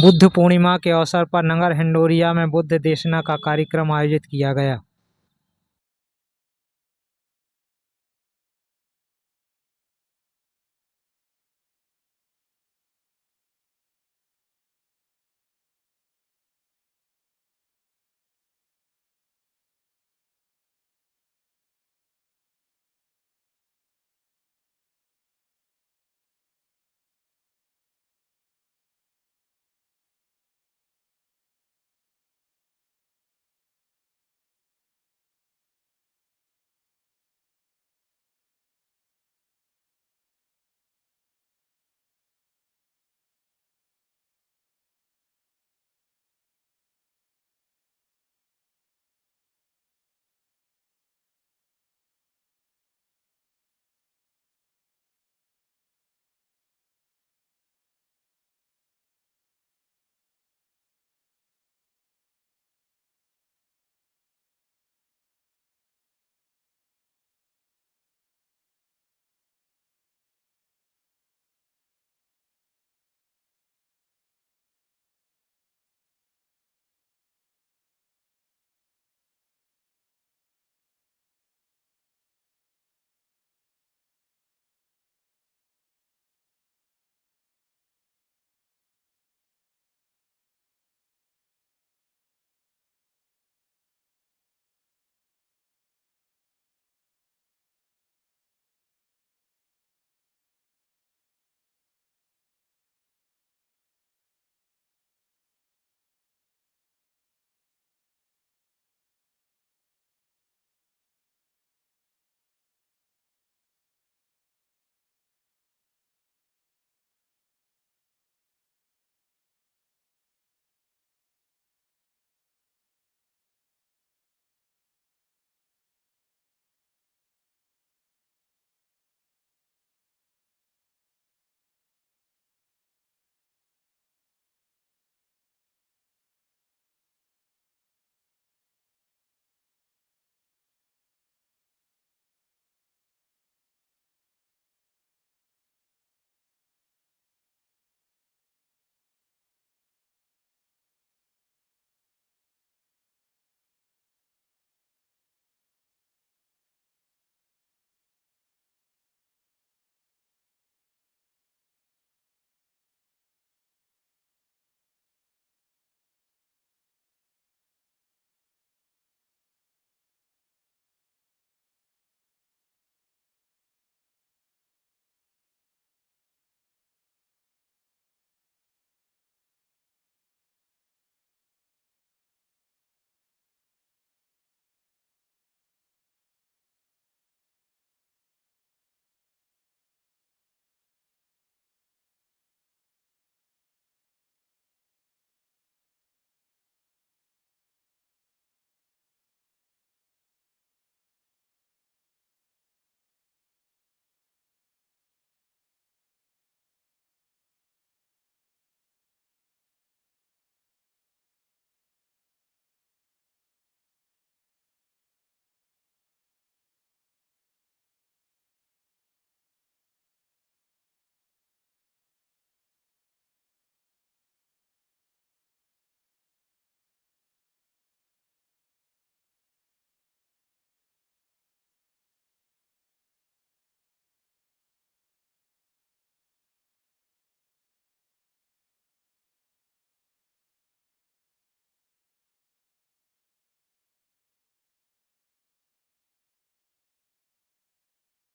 बुद्ध पूर्णिमा के अवसर पर नगर हिंडोरिया में बुद्ध देशना का कार्यक्रम आयोजित किया गया।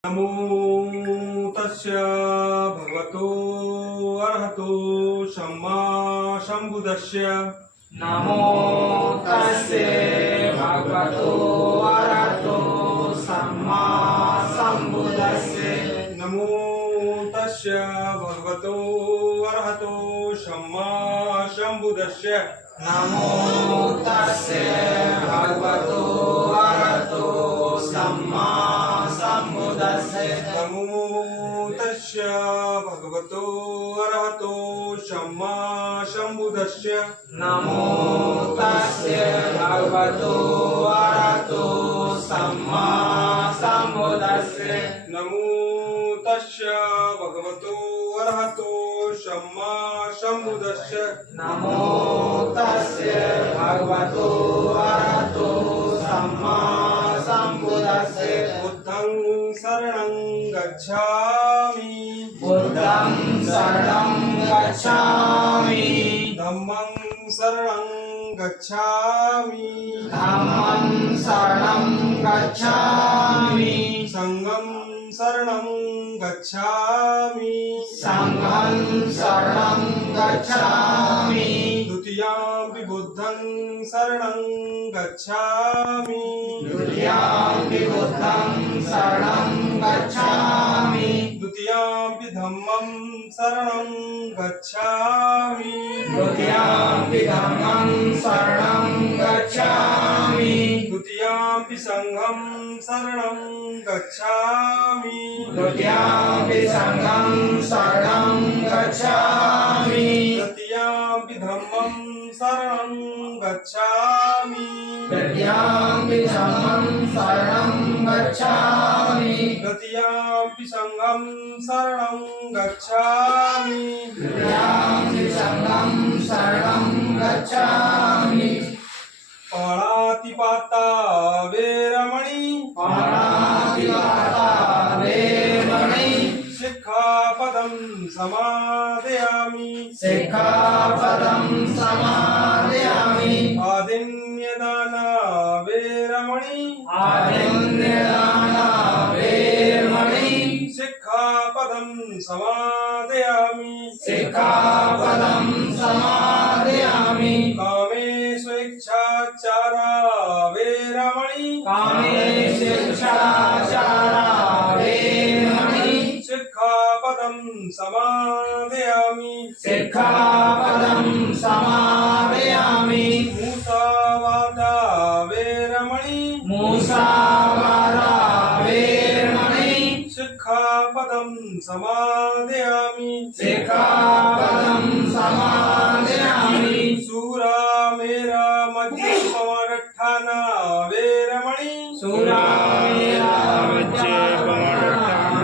नमो तस्य भगवतो अरहतो सम्मा सम्बुद्धस्य। नमो तस्से भगवतो अरहतो सम्मा सम्बुद्धस्से। नमो तस्य भगवतो अरहतो सम्मा सम्बुद्धस्य। नमो तस्से भगवतो अरहतो सम्मा सम्बुद्धस्से। नमो तस्य भगवतो अरहतो सम्मा सम्बुद्धस्य। नमो तस्से भगवतो अरहतो सम्मा सम्बुद्धस्से। नमो तस्य भगवतो अरहतो सम्मा सम्बुद्धस्य नमो तस्य भगवतो अरहतो सम्मा सम्बुद्धस्य बुद्धं शरणं गच्छामि बुद्धं शरणं गच्छामि धम्मं शरणं गच्छामि धम्मं शरणं गच्छामि संघं शरणं गच्छामि संघं शरणं गच्छामि द्वितीयाम्पि बुद्धं शरणं गच्छामि द्वितीयाम्पि बुद्धं शरणं गच्छामि द्वितीयाम्पि धम्मं शरणं गच्छामि द्वितीयाम्पि धम्मं शरणं गच्छामि द्वितीयाम्पि संघं शरणं गच्छामि द्वितीयाम्पि संघं शरणं गच्छामि तृतीयाम्पि धम्मं शरणं गच्छामि तृतीयाम्पि धम्मं शरणं गच्छामि तृतीयाम्पि संघं शरणं गच्छामि तृतीयाम्पि संघं शरणं गच्छामि पाणातिपाता वेरमणि पाणातिपाता वेरमणि शिक्षापदं समादयामि सिक्खापदं समादयामि आदिन्यदाना वेरमणि आदिन्यदाना वेरमणि शिक्षापदं समादयामि सिक्खापदं समादयामि कामेष्वेच्छाचारा वेरमणि कामेष्वेच्छाचारा वेरमणि शिक्षापदं समादयामि सिक्खापदं समादयामि मुसावादा वेरमणि मूसावादा वेरमणि शिक्षापदं समादयामि सिक्खापदं समादयामि सूरामेरा मज्जपमठ्ठाना वेरमणि सूरामेरा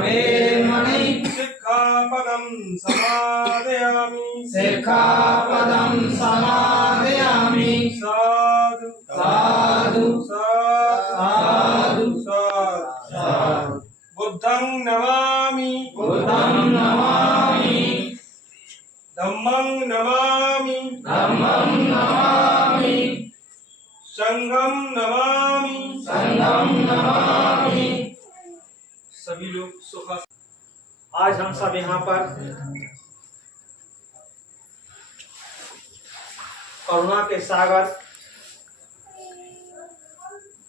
वेरमणि शिक्षापदं समादयामि सिक्खापदं समादयामि साधु साधु साधु साधु साधु बुद्धं नमामि बुद्धं नमामि धम्मं नमामि धम्मं नमामि संघं नमामि संघं नमामि। सभी लोग सुख। आज हम सब यहाँ पर करुणा के सागर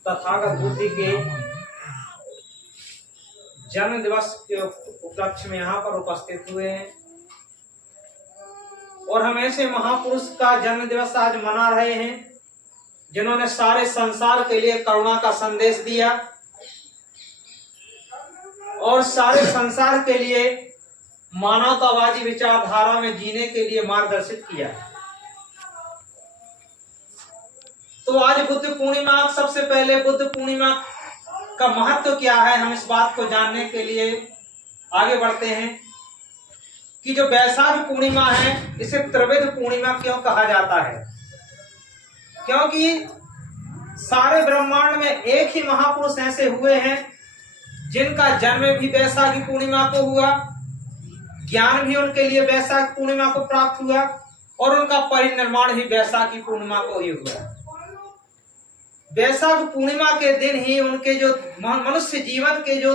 तथागत बुद्ध के जन्म दिवस के उपलक्ष्य में यहाँ पर उपस्थित हुए हैं और हम ऐसे महापुरुष का जन्म दिवस आज मना रहे हैं जिन्होंने सारे संसार के लिए करुणा का संदेश दिया और सारे संसार के लिए मानवतावादी विचारधारा में जीने के लिए मार्गदर्शित किया। तो आज बुद्ध पूर्णिमा, सबसे पहले बुद्ध पूर्णिमा का महत्व क्या है, हम इस बात को जानने के लिए आगे बढ़ते हैं कि जो वैशाख पूर्णिमा है इसे त्रिविध पूर्णिमा क्यों कहा जाता है। क्योंकि सारे ब्रह्मांड में एक ही महापुरुष ऐसे हुए हैं जिनका जन्म भी वैशाखी पूर्णिमा को हुआ, ज्ञान भी उनके लिए वैशाख पूर्णिमा को प्राप्त हुआ और उनका परिनिर्माण भी वैशाखी पूर्णिमा को ही हुआ। वैशाख पूर्णिमा के दिन ही उनके जो मनुष्य जीवन के जो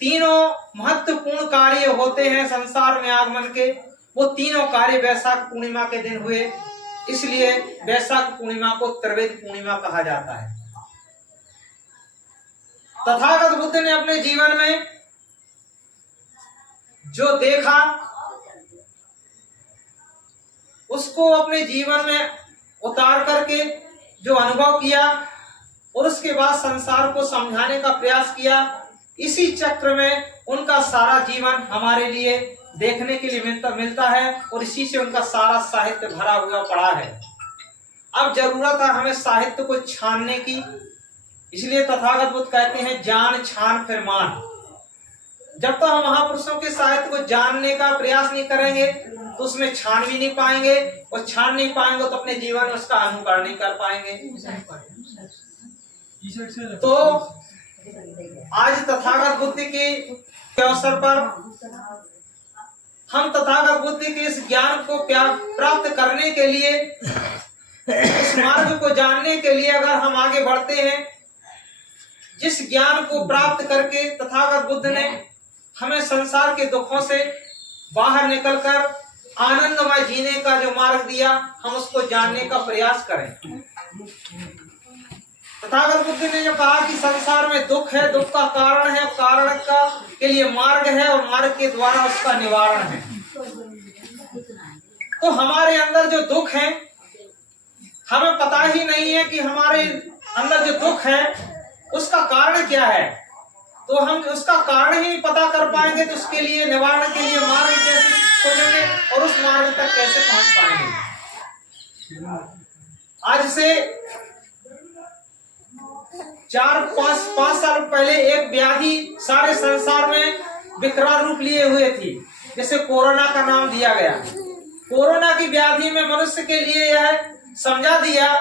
तीनों महत्वपूर्ण कार्य होते हैं संसार में आगमन के, वो तीनों कार्य वैशाख पूर्णिमा के दिन हुए। इसलिए वैशाख पूर्णिमा को त्रिवेद पूर्णिमा कहा जाता है। तथागत बुद्ध ने अपने जीवन में जो देखा उसको अपने जीवन में उतार करके जो अनुभव किया और उसके बाद संसार को समझाने का प्रयास किया, इसी चक्र में उनका सारा जीवन हमारे लिए देखने के लिए मिलता है और इसी से उनका सारा साहित्य भरा हुआ पड़ा है। अब जरूरत है हमें साहित्य को छानने की, इसलिए तथागत बुद्ध कहते हैं जान छान फिर मान। जब तक हम महापुरुषों के साहित्य को जानने का प्रयास नहीं करेंगे तो उसमें छान भी नहीं पाएंगे, और छान नहीं पाएंगे तो अपने जीवन में उसका अनुकरण नहीं कर पाएंगे। तो आज तथागत बुद्धि के अवसर पर हम तथागत बुद्धि के इस ज्ञान को प्राप्त करने के लिए, इस मार्ग को जानने के लिए अगर हम आगे बढ़ते हैं, जिस ज्ञान को प्राप्त करके तथागत बुद्ध ने हमें संसार के दुखों से बाहर निकलकर आनंदमय जीने का जो मार्ग दिया, हम उसको जानने का प्रयास करें। तथागत बुद्ध ने जो कहा कि संसार में दुख है, दुख का कारण है, कारण का के लिए मार्ग है, और मार्ग के द्वारा उसका निवारण है। तो हमारे अंदर जो दुख है, हमें पता ही नहीं है कि हमारे अंदर जो दुख है उसका कारण क्या है। तो हम उसका कारण ही नहीं पता कर पाएंगे तो उसके लिए निवारण के लिए मार्ग कैसे खोजेंगे और उस मार्ग तक कैसे पहुंच पाएंगे। आज से 4-5 साल पहले एक व्याधि सारे संसार में विकराल रूप लिए हुए थी, जिसे कोरोना का नाम दिया गया। कोरोना की व्याधि में मनुष्य के लिए यह समझा दिया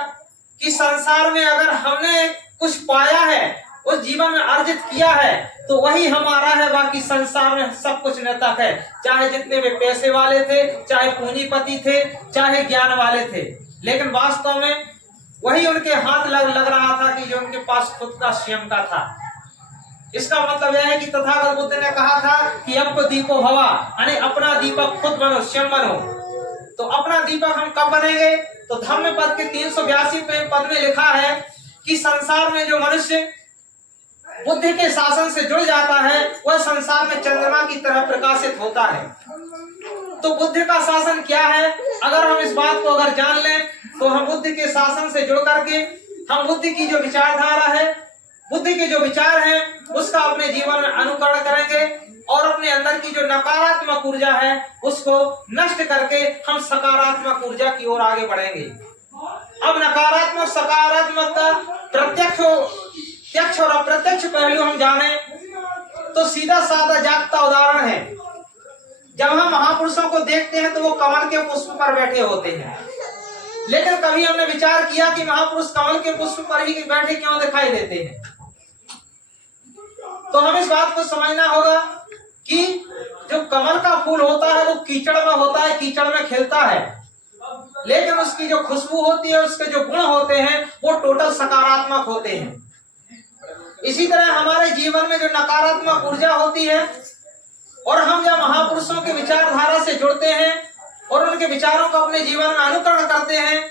कि संसार में अगर हमने कुछ पाया है, उस जीवन में अर्जित किया है, तो वही हमारा है, बाकी संसार में सब कुछ नर्तक है। चाहे जितने भी पैसे वाले थे, चाहे पूंजीपति थे, चाहे ज्ञान वाले थे, लेकिन वास्तव में वही उनके हाथ लग रहा था कि जो उनके पास खुद का स्वयं का था। इसका मतलब यह है कि तथागत बुद्ध ने कहा था कि अब दीपो भवा, यानी अपना दीपक खुद बनो, स्वयं बनो। तो अपना दीपक हम कब बनेंगे? तो धम्म पद के 382 पद में लिखा है कि संसार में जो मनुष्य बुद्धि के शासन से जुड़ जाता है, वह संसार में चंद्रमा की तरह प्रकाशित होता है। तो बुद्धि का शासन क्या है? अगर हम इस बात को अगर जान लें तो हम बुद्धि के शासन से जुड़ करके हम बुद्धि की जो विचारधारा है, बुद्धि के जो विचार हैं, उसका अपने जीवन में अनुकरण करेंगे और अपने अंदर की जो नकारात्मक ऊर्जा है उसको नष्ट करके हम सकारात्मक ऊर्जा की ओर आगे बढ़ेंगे। अब नकारात्मक सकारात्मक का प्रत्यक्ष और अप्रत्यक्ष पहलू हम जाने तो सीधा साधा जागता उदाहरण है। जब हम महापुरुषों को देखते हैं तो वो कमल के पुष्प पर बैठे होते हैं, लेकिन कभी हमने विचार किया कि महापुरुष कमल के पुष्प पर ही बैठे क्यों दिखाई देते हैं? तो हमें इस बात को समझना होगा कि जो कमल का फूल होता है वो कीचड़ में होता है, कीचड़ में खिलता है, लेकिन उसकी जो खुशबू होती है, उसके जो गुण होते हैं वो टोटल सकारात्मक होते हैं। इसी तरह हमारे जीवन में जो नकारात्मक ऊर्जा होती है और हम जब महापुरुषों के विचारधारा से जुड़ते हैं और उनके विचारों को अपने जीवन में अनुकरण करते हैं,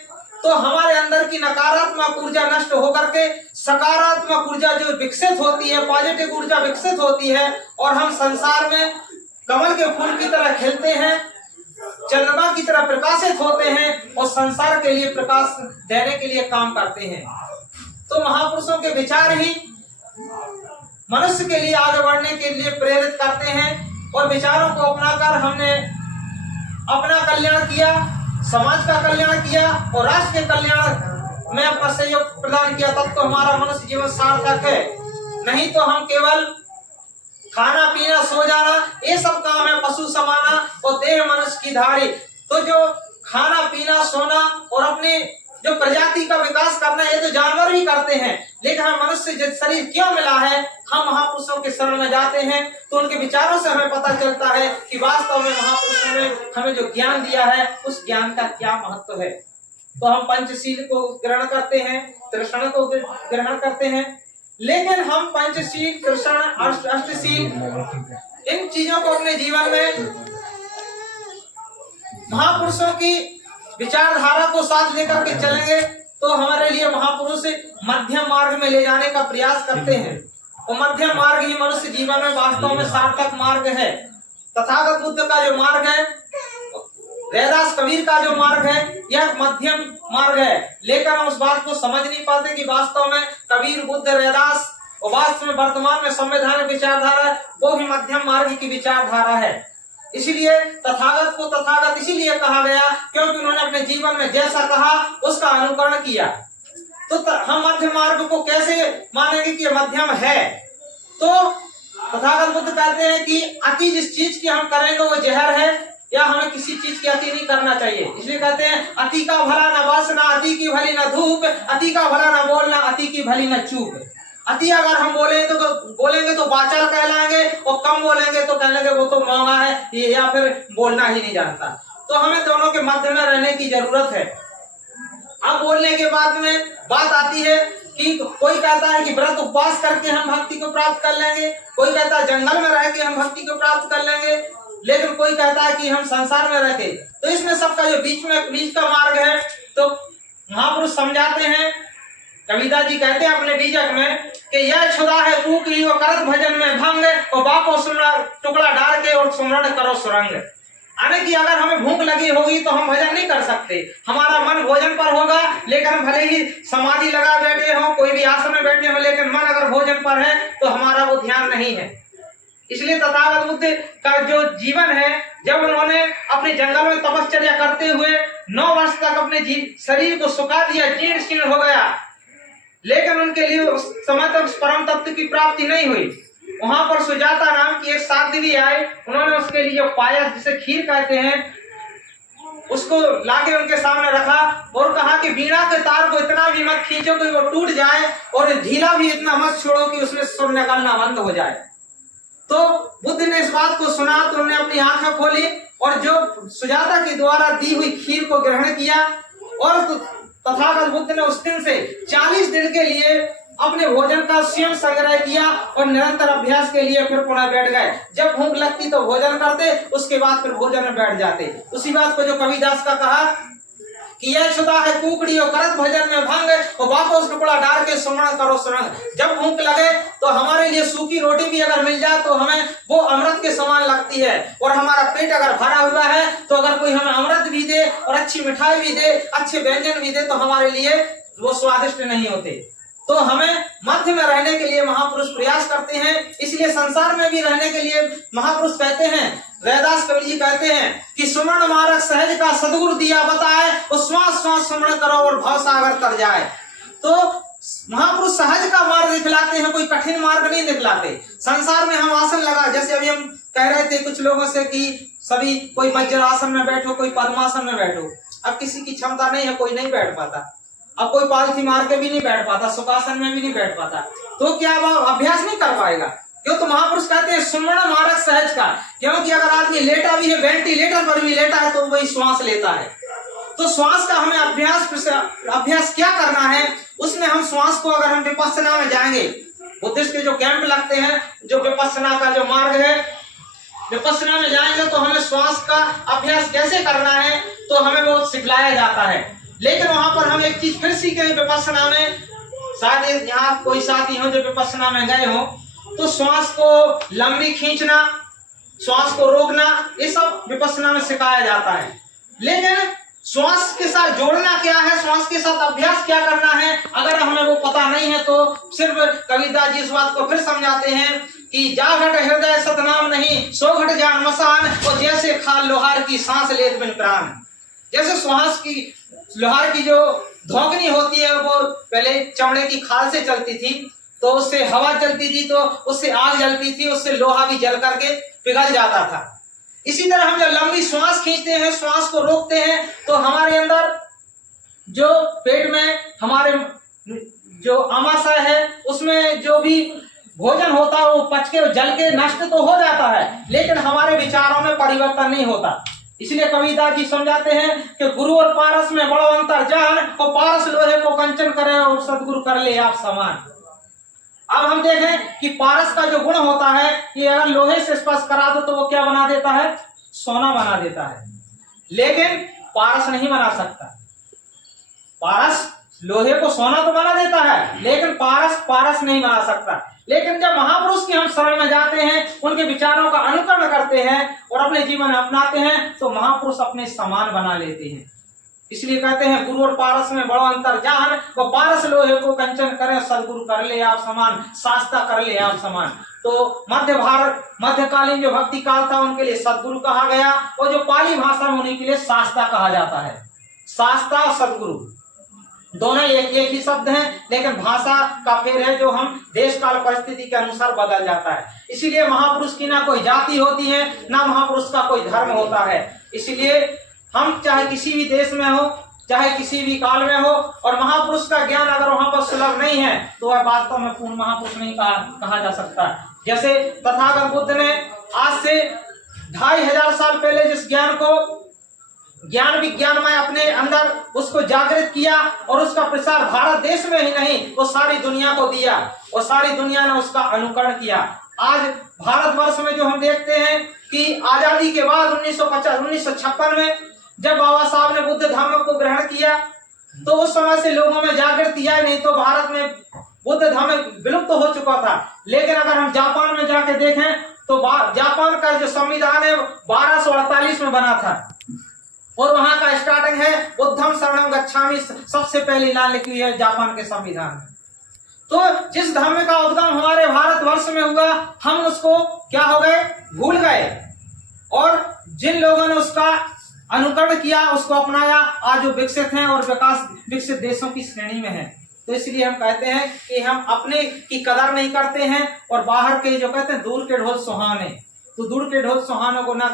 तो हमारे अंदर की नकारात्मक ऊर्जा नष्ट होकर के सकारात्मक ऊर्जा जो विकसित होती है, पॉजिटिव ऊर्जा विकसित होती है और हम संसार में कमल के फूल की तरह खिलते हैं, चंद्रमा की तरह प्रकाशित होते हैं और संसार के लिए प्रकाश देने के लिए काम करते हैं। तो महापुरुषों के विचार ही मनुष्य के लिए आगे बढ़ने के लिए प्रेरित करते हैं और विचारों को अपनाकर हमने अपना कल्याण किया, समाज का कल्याण किया और राष्ट्र के कल्याण में अपना सहयोग प्रदान किया, तब तो हमारा मनुष्य जीवन सार्थक है। नहीं तो हम केवल खाना पीना सो जाना ये सब काम है, पशु समाना और देह मनुष्य की धारी। तो जो खाना पीना सोना और अपने जो प्रजाति का विकास करना ये तो जानवर भी करते हैं, लेकिन हम मनुष्य जो शरीर क्यों मिला है, हम महापुरुषों के शरण में जाते हैं तो उनके विचारों से हमें पता चलता है कि वास्तव में महापुरुषों ने हमें जो ज्ञान दिया है उस ज्ञान का क्या महत्व है। तो हम पंचशील को ग्रहण करते हैं, त्रिशरण को ग्रहण करते हैं, लेकिन हम पंचशील, त्रिशरण, अष्टशील इन चीजों को अपने जीवन में महापुरुषों की विचारधारा को साथ लेकर के चलेंगे तो हमारे लिए महापुरुष मध्यम मार्ग में ले जाने का प्रयास करते हैं। और मध्यम मार्ग ही मनुष्य जीवन में वास्तव में सार्थक मार्ग है। तथागत बुद्ध का जो मार्ग है, रैदास कबीर का जो मार्ग है, यह मध्यम मार्ग है, लेकिन हम उस बात को समझ नहीं पाते कि वास्तव में कबीर, बुद्ध, रैदास और वास्तव में वर्तमान में संवैधानिक विचारधारा वो भी मध्यम मार्ग की विचारधारा है। इसीलिए तथागत को तथागत इसीलिए कहा गया क्योंकि उन्होंने अपने जीवन में जैसा कहा उसका अनुकरण किया। तो हम मध्य मार्ग को कैसे मानेंगे कि मध्यम है? तो तथागत बुद्ध कहते हैं कि अति जिस चीज की हम करेंगे वो जहर है, या हमें किसी चीज की अति नहीं करना चाहिए। इसलिए कहते हैं अति का भला न वासना, अति की भली न धूप, अति का भला न बोलना, अति की भली न चूक। अति अगर हम बोलेंगे तो बाचाल कहलाएंगे, और कम बोलेंगे तो कहने वो तो महंगा है या फिर बोलना ही नहीं जानता। तो हमें दोनों के मध्य में रहने की जरूरत है। अब बोलने के बाद में बात आती है कि कोई कहता है कि व्रत उपवास करके हम भक्ति को प्राप्त कर लेंगे, कोई कहता है जंगल में रह के हम भक्ति को प्राप्त कर लेंगे, लेकिन कोई कहता है कि हम संसार में रह के। तो इसमें सबका जो बीच का मार्ग है, तो महापुरुष समझाते हैं, कविता जी कहते हैं अपने बीजक में कि यह छुदा है कुकरी और करत भजन में भंग, और बापो टुकड़ा डाल के और सुमरण करो सुरंग। यानी कि अगर हमें भूख लगी होगी तो हम भजन नहीं कर सकते, हमारा मन भोजन पर होगा, लेकिन भले ही समाधि लगा बैठे हो, कोई भी आसन में बैठे हो, लेकिन मन अगर भोजन पर है तो हमारा वो ध्यान नहीं है। इसलिए तथागत बुद्ध का जो जीवन है, जब उन्होंने अपने जंगल में तपश्चर्या करते हुए 9 वर्ष तक अपने शरीर को सुखा दिया, जीर्ण शीर्ण हो गया, लेकिन उनके लिए उस समय तक परम तत्व की प्राप्ति नहीं हुई। वहां पर सुजाता नाम की एक साध्वी आए, उन्होंने उसके लिए जो पायस जिसे खीर कहते हैं उसको लाके उनके सामने रखा और कहा कि बीड़ा के तार को इतना भी मत खींचो कि वो टूट जाए, और ढीला भी इतना मत छोड़ो कि उसमें सुर निकलना बंद हो जाए। तो बुद्ध ने इस बात को सुना तो उन्होंने अपनी आंखें खोली और जो सुजाता के द्वारा दी हुई खीर को ग्रहण किया, और तथागत बुद्ध ने उस दिन से 40 दिन के लिए अपने भोजन का स्वयं संग्रह किया और निरंतर अभ्यास के लिए फिर पुनः बैठ गए। जब भूख लगती तो भोजन करते, उसके बाद फिर भोजन में बैठ जाते। उसी बात को जो कबीरदास का कहा कि यह छुदा है कुकड़ी और करत भजन में भंग, और वापस टुकड़ा डाल के सुमरण करो सुरंग। जब भूख लगे तो हमारे लिए सूखी रोटी भी अगर मिल जाए तो हमें वो अमृत के समान लगती है, और हमारा पेट अगर भरा हुआ है तो अगर कोई हमें अमृत भी दे और अच्छी मिठाई भी दे, अच्छे व्यंजन भी दे, तो हमारे लिए वो स्वादिष्ट नहीं होते। तो हमें मध्य में रहने के लिए महापुरुष प्रयास करते हैं। इसलिए संसार में भी रहने के लिए महापुरुष कहते हैं, रैदास कबीर जी कहते हैं कि सुमरण मार्ग सहज का सदगुरु दिया बताए, और श्वास श्वास सुमरण करो और भव सागर तर जाए। तो महापुरुष सहज का मार्ग दिखलाते हैं, कोई कठिन मार्ग नहीं दिखलाते। संसार में हम आसन लगा, जैसे अभी हम कह रहे थे कुछ लोगों से कि सभी कोई मज्जरासन में बैठो, कोई पद्मासन में बैठो। अब किसी की क्षमता नहीं है, कोई नहीं बैठ पाता। अब कोई पालथी मार के भी नहीं बैठ पाता, सुखासन में भी नहीं बैठ पाता, तो क्या वह अभ्यास नहीं कर पाएगा? क्यों? तो महापुरुष कहते हैं सुमरण मार्ग सहज का, क्योंकि अगर आदमी लेटा भी है, वेंटिलेटर पर भी लेटा है, तो वही श्वास लेता है। तो श्वास का हमें अभ्यास क्या करना है? उसमें हम श्वास को, अगर हम विपस्सना में जाएंगे, बुद्धिस्ट के जो कैंप लगते हैं, जो विपस्सना का जो मार्ग है, विपस्सना में जाएंगे तो हमें श्वास का अभ्यास कैसे करना है तो हमें वो सिखलाया जाता है। लेकिन वहां पर हम एक चीज फिर सीखे विपस्सना में, शायद यहाँ कोई साथी हो जो विपस्सना में गए हो, तो श्वास को लंबी खींचना, श्वास को रोकना, ये सब विपस्सना में सिखाया जाता है। लेकिन श्वास के साथ जोड़ना क्या है, श्वास के साथ अभ्यास क्या करना है, अगर हमें वो पता नहीं है तो सिर्फ कबीरदास जी इस बात को फिर समझाते हैं कि जा घट हृदय सतनाम नहीं, सो घट जान मसान, और जैसे खाल लोहार की सांस लेत बिन प्राण। जैसे श्वास की लोहार की जो धोकनी होती है वो पहले चमड़े की खाल से चलती थी, तो उससे हवा चलती थी, तो उससे आग जलती थी, उससे लोहा भी जल करके पिघल जाता था। इसी तरह हम जब लंबी श्वास खींचते हैं, श्वास को रोकते हैं, तो हमारे अंदर जो पेट में हमारे जो आमाशय है उसमें जो भी भोजन होता है वो पच के जल के नष्ट तो हो जाता है, लेकिन हमारे विचारों में परिवर्तन नहीं होता। इसलिए कबीरदास जी समझाते हैं कि गुरु और पारस में बड़ो अंतर जान, और पारस लोहे को कंचन करे और सदगुरु कर ले आप समान। अब हम देखें कि पारस का जो गुण होता है कि अगर लोहे से स्पर्श करा दो तो वो क्या बना देता है? सोना बना देता है। लेकिन पारस नहीं बना सकता। पारस लोहे को सोना तो बना देता है, लेकिन पारस नहीं बना सकता। लेकिन जब महापुरुष के हम शरण में जाते हैं, उनके विचारों का अनुकरण करते हैं और अपने जीवन में अपनाते हैं, तो महापुरुष अपने समान बना लेते हैं। इसलिए कहते हैं गुरु और पारस में बड़ा अंतर जान, वो पारस लोहे को कंचन करे, सदगुरु कर ले आप समान, शास्ता कर ले आप समान। तो मध्यकालीन जो भक्ति काल था उनके लिए सदगुरु कहा गया, और जो पाली भाषा में उन्हीं के लिए शास्ता कहा जाता है। शास्ता और सदगुरु दोनों एक ही शब्द हैं, लेकिन भाषा का फेर है जो हम देश काल परिस्थिति के अनुसार बदल जाता है। इसीलिए महापुरुष की ना कोई जाति होती है, ना महापुरुष का कोई धर्म होता है। इसलिए हम चाहे किसी भी देश में हो, चाहे किसी भी काल में हो, और महापुरुष का ज्ञान अगर वहां पर सुलभ नहीं है तो वह वास्तव में पूर्ण महापुरुष नहीं कहा जा सकता। जैसे तथागत बुद्ध ने आज से 2500 साल पहले जिस ज्ञान विज्ञान में अपने अंदर उसको जागृत किया और उसका प्रसार भारत देश में ही नहीं वो सारी दुनिया को दिया, और सारी दुनिया ने उसका अनुकरण किया। आज भारतवर्ष में जो हम देखते हैं कि आजादी के बाद 1956 में जब बाबा साहब ने बुद्ध धर्म को ग्रहण किया तो उस समय से लोगों में जागृति आई, नहीं तो भारत में बुद्ध धर्म विलुप्त हो चुका था। लेकिन अगर हम जापान में जाके देखें तो जापान का जो संविधान है 1248 में बना था, और वहां का स्टार्टिंग है बुद्धम शरणम गच्छामि, सबसे पहली लाइन लिखी हुई है जापान के संविधान में। तो जिस धर्म का उद्गम हमारे भारतवर्ष में हुआ हम उसको क्या हो गए, भूल गए, और जिन लोगों ने उसका अनुकरण किया, उसको अपनाया, आज वो विकसित हैं और विकसित देशों की श्रेणी में हैं। तो इसलिए हम कहते हैं कि हम अपने की कदर नहीं करते हैं, और बाहर के जो कहते हैं दूर के ढोल सुहाने, तो दूर के ढोल सुहानों को ना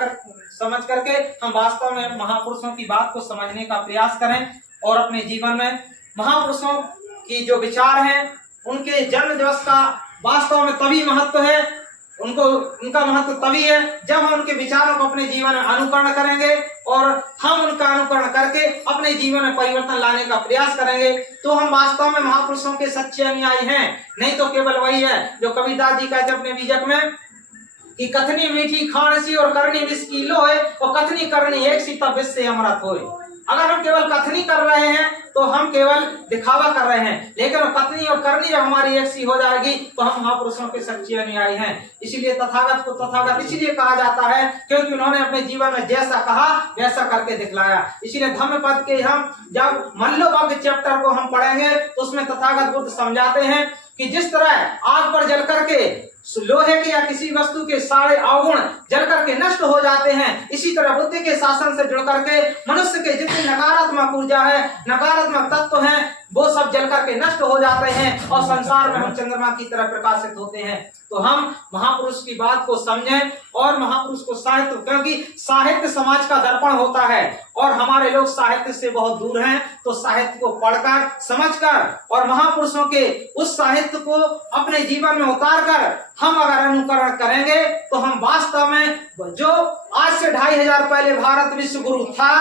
समझ करके हम वास्तव में महापुरुषों की बात को समझने का प्रयास करें, और अपने जीवन में महापुरुषों की जो विचार हैं उनके जन्म दिवस का वास्तव में तभी महत्व है, उनका महत्व तभी है जब हम उनके विचारों को अपने जीवन में अनुकरण करेंगे, और हम उनका अनुकरण करके अपने जीवन में परिवर्तन लाने का प्रयास करेंगे, तो हम वास्तव में महापुरुषों के सच्चे अनुयायी हैं। नहीं तो केवल वही है जो कबीरदास जी कहते अपने बीजक में कि कथनी मीठी खान सी और करनी विष की लोए, और कथनी करनी एक सी तब विष से अमृत होए। अगर हम केवल कथनी कर रहे हैं तो हम केवल दिखावा कर रहे हैं, लेकिन कथनी और करनी जब हमारी एक सी हो जाएगी तो हम महापुरुषों के सच्चे अनुयायी हैं। इसीलिए तथागत को तथागत इसलिए कहा जाता है क्योंकि उन्होंने अपने जीवन में जैसा कहा वैसा करके दिखलाया। इसीलिए धम्म पद के हम जब मल्लोभाग्य चैप्टर को हम पढ़ेंगे तो उसमें तथागत बुद्ध समझाते हैं कि जिस तरह आग पर जल करके लोहे के या किसी वस्तु के सारे अवगुण जल करके नष्ट हो जाते हैं, इसी तरह बुद्धि के शासन से जुड़ करके मनुष्य के जितनी नकारात्मक ऊर्जा है, नकारात्मक तत्व हैं, वो सब जल करके नष्ट हो जाते हैं और संसार में हम चंद्रमा की तरह प्रकाशित होते हैं। तो हम महापुरुष की बात को समझें और महापुरुष को साहित्य, क्योंकि साहित्य समाज का दर्पण होता है और हमारे लोग साहित्य से बहुत दूर हैं, तो साहित्य को पढ़कर समझकर और महापुरुषों के उस साहित्य को अपने जीवन में उतारकर हम अगर अनुकरण करेंगे तो हम वास्तव में जो आज से 2500 पहले भारत विश्व गुरु था,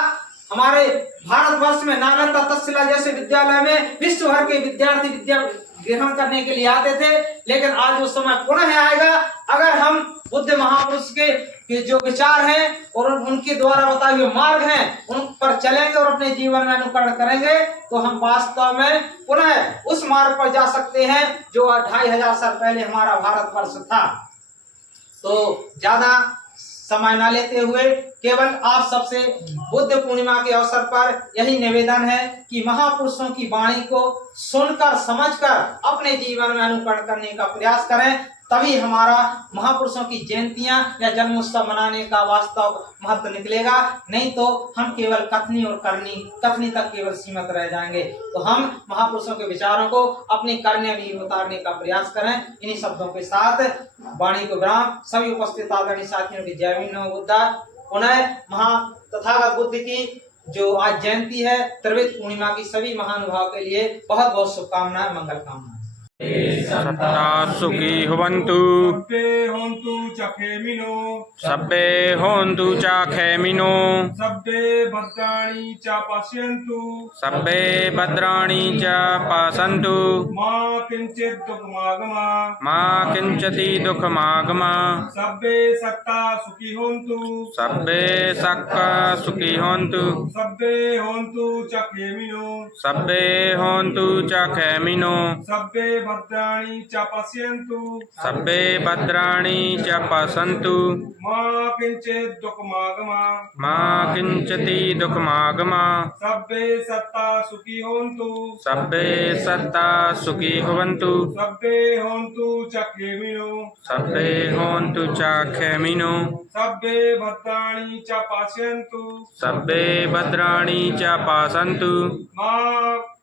हमारे भारतवर्ष में नालंदा तक्षशिला जैसे विद्यालय में विश्व भर के विद्यार्थी विद्या ग्रहण करने के लिए आते थे, लेकिन आज वो समय पुनः आएगा अगर हम बुद्ध महापुरुष के जो विचार हैं और उनके द्वारा बताए हुए मार्ग हैं उन पर चलेंगे और अपने जीवन में अनुकरण करेंगे तो हम वास्तव में पुनः उस मार्ग पर जा सकते हैं जो 2500 साल पहले हमारा भारतवर्ष था। तो ज्यादा समय न लेते हुए केवल आप सबसे बुद्ध पूर्णिमा के अवसर पर यही निवेदन है कि महापुरुषों की वाणी को सुनकर समझकर अपने जीवन में अनुकरण करने का प्रयास करें, तभी हमारा महापुरुषों की जयंतियां या जन्मोत्सव मनाने का वास्तव महत्व निकलेगा। नहीं तो हम केवल कथनी और कथनी तक केवल सीमित रह जाएंगे। तो हम महापुरुषों के विचारों को अपने करने में उतारने का प्रयास करें। इन्हीं शब्दों के साथ वाणी को विराम। सभी उपस्थित आदरणीय साथियों की जय भीम नमो बुद्धाय। पुनः तथागत बुद्ध की जो आज जयंती है त्रिविध पूर्णिमा की सभी महानुभाव के लिए बहुत बहुत शुभकामनाएं, मंगल कामनाएं। सत्ता सुखी हुवन्तु सब्बे होन्तु चखेमिनो सब्बे भद्राणि च पश्यन्तु सब्बे भद्राणि च पश्यन्तु मा किञ्चित् दुःखमागमा मा किञ्चित् दुःखमागमा सब्बे सत्ता सुखी होन्तु सब्बे सक्का सुखी होन्तु सब्बे होन्तु चखेमिनो सब्बे होन्तु चखेमिनो सब्बे भद्राणि च पश्यन्तु सब्बे भद्राणि च पश्यन्तु मा किञ्चित् दुःखमागमा मा किञ्चित् दुःखमागमा सब्बे सत्ता सुखी होन्तु सब्बे सत्ता सुखी हुवन्तु सब्बे होन्तु चखेमिनो सब्बे होन्तु चखेमिनो सब्बे भद्राणि च पश्यन्तु सब्बे भद्राणि च पश्यन्तु मा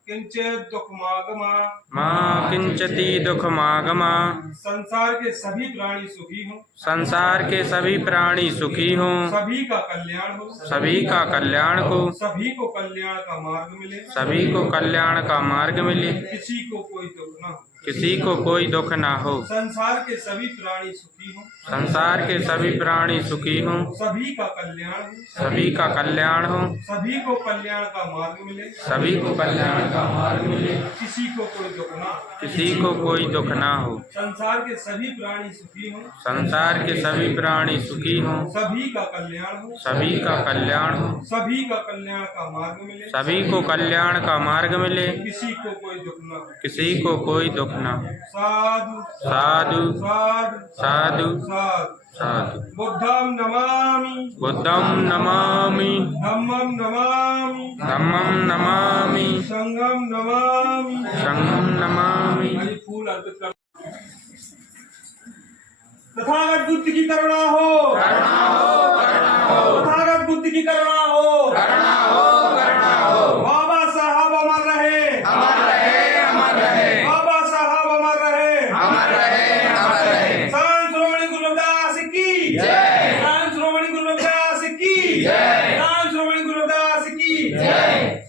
किंचित दुखमागमा। मा किंचति दुखमागमा। संसार के सभी प्राणी सुखी हों, संसार के सभी प्राणी सुखी हों, सभी का कल्याण हो, सभी का कल्याण हो, सभी को कल्याण का मार्ग मिले, सभी को कल्याण का मार्ग मिले, किसी को कोई दुख न हो। किसी को कोई दुख ना हो। संसार के सभी प्राणी सुखी हों, संसार के सभी प्राणी सुखी हों, सभी का कल्याण हो, सभी का कल्याण हो, सभी को कल्याण का मार्ग मिले, सभी को कल्याण का मार्ग मिले, किसी को कोई दुख न हो। किसी को कोई दुख ना हो। संसार के सभी प्राणी सुखी हों, संसार के सभी प्राणी सुखी हों, सभी का कल्याण हो, सभी का कल्याण हो, सभी का कल्याण का मार्ग मिले, सभी को कल्याण का मार्ग मिले, किसी को कोई दुख न हो। किसी को कोई दुख ना हो। साधु साधु साधु साधु साधु। साधु। बुद्धं नमामि, बुद्धं नमामि, धम्मं नमामि, धम्मं नमामि, संघं नमामि। संघं नमामि। हरि फूल अर्पित कर। तथागत बुद्ध की करुणा हो, तथागत बुद्ध की करुणा हो, बाबा साहब अमर रहे, बाबा साहब अमर रहे, संत श्रोमणी गुरुदास की जय।